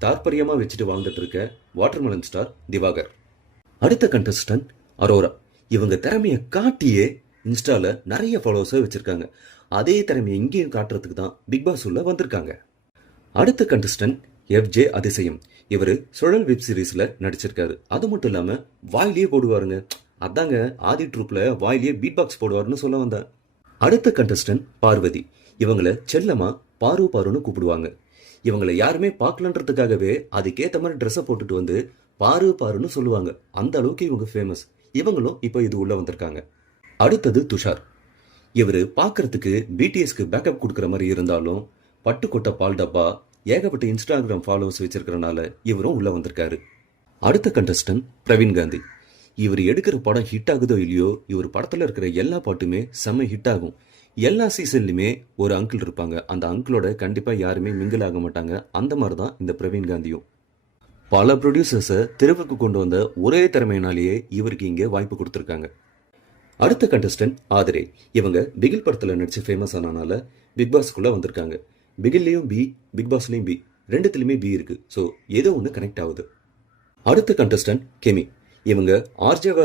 தாற்பரியமா வச்சுட்டு வாழ்ந்துட்டு இருக்க வாட்டர்மெலன் ஸ்டார் திவாகர். அடுத்த கண்டஸ்டன்ட் அரோரா. இவங்க திறமையை காட்டியே இன்ஸ்டால நிறைய ஃபாலோவர்ஸை வச்சிருக்காங்க. அதே திறமையை இங்கேயும் காட்டுறதுக்கு தான் பிக் பாஸ் உள்ள வந்திருக்காங்க. அடுத்த கண்டஸ்டன்ட் FJ அதிசயம். இவர் சுழல் வெப் சீரிஸ்ல நடிச்சிருக்காரு. அது மட்டும் இல்லாம வாயிலேயே போடுவாருங்க. அதாங்க ஆதி ட்ரூப்ல வாயிலேயே பீட் பாக்ஸ் போடுவாருன்னு சொல்ல வந்தேன். அடுத்த கண்டஸ்டன்ட் பார்வதி. இவங்கள செல்லமா பாரு பாருன்னு கூப்பிடுவாங்க. இவங்களை யாருமே பார்க்கலன்றதுக்காகவே அதுக்கேற்ற மாதிரி ட்ரெஸ்ஸை போட்டுட்டு வந்து பாரு பாருன்னு சொல்லுவாங்க. அந்த அளவுக்கு இவங்க ஃபேமஸ். இவங்களும் இப்போ இது உள்ள வந்திருக்காங்க. அடுத்தது துஷார். இவர் பார்க்கறதுக்கு பிடிஎஸ்க்கு பேக்கப் கொடுக்குற மாதிரி இருந்தாலும் பட்டுக்கொட்டை பால் டப்பா ஏகப்பட்ட இன்ஸ்டாகிராம் ஃபாலோவர்ஸ் வச்சிருக்கிறனால இவரும் உள்ள வந்திருக்காரு. அடுத்த கண்டஸ்டன்ட் பிரவீன் காந்தி. இவர் எடுக்கிற படம் ஹிட் ஆகுதோ இல்லையோ, இவர் படத்தில் இருக்கிற எல்லா பாட்டுமே செம்ம ஹிட் ஆகும். எல்லா சீசன்லையுமே ஒரு அங்கிள் இருப்பாங்க. அந்த அங்கிளோட கண்டிப்பாக யாருமே மிங்கிள் ஆக மாட்டாங்க. அந்த மாதிரி தான் இந்த பிரவீன் காந்தியும். பல ப்ரொடியூசர்ஸை தெருவுக்கு கொண்டு வந்த ஒரே திறமையினாலேயே இவருக்கு இங்கே வாய்ப்பு கொடுத்துருக்காங்க. அடுத்த கண்டஸ்டன்ட் ஆதிரே. இவங்க பிகில் படத்தில் நடிச்சு ஃபேமஸ் ஆனனால பிக் பாஸ்க்குள்ளே வந்திருக்காங்க. பிகில்லையும் பி, பிக் பாஸ்லையும் பி, ரெண்டுத்துலையுமே பி இருக்கு. ஸோ ஏதோ ஒன்று கனெக்ட் ஆகுது. அடுத்த கண்டஸ்டன்ட் கெமி. இவங்க ஆர்ஜேவா